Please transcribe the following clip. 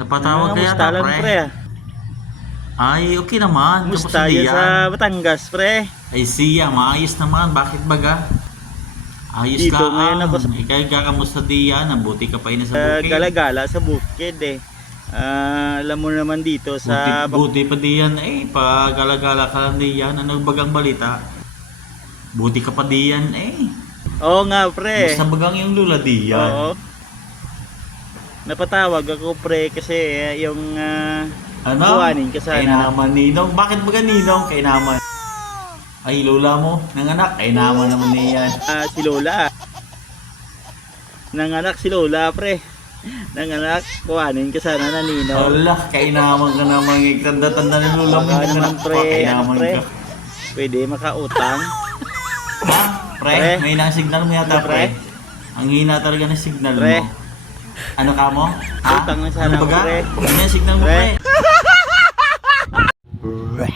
Napatawag kaya Musta lang, pre. Ay, okay naman. Musta Kamusta yan diyan? sa Batangas, pre? Ay siya, maayos naman. Bakit baga? Ayos Dito, lang. ngayon ako sa- Ikay kamusta diyan? Nabuti ka pa ina sa bukid. Gala-gala sa bukid eh. Alam mo naman dito sa Buti pa diyan eh. Pa gala-gala ka lang diyan. Ano bagang balita? Buti ka pa diyan eh. Oo nga, pre. Basta bagang yung lula diyan. Oo. Napatawag ako, pre, kasi yung Ano? kuhanin ka sana. Kay naman Ninong. Bakit baga Ninong? Kay naman. Ay, lola mo. Nanganak. Kay naman naman niyan. Si Lola. Nanganak si Lola, pre. Nanganak, kuhanin ka sana na Nino. Wala, kay naman ka naman. Tanda-tanda ng lola mo. Baka naman, pre, Kay ano, naman pre? ka. Pwede makautang. Ha? Pre? Pre? May nang signal mo yata, Ano, pre? pre? Ang hina talaga ng signal Pre? mo. Ano ka mo? Ha? Utang na sana Ano ako, baga? pre. Ano yung signal mo, Pre? pre?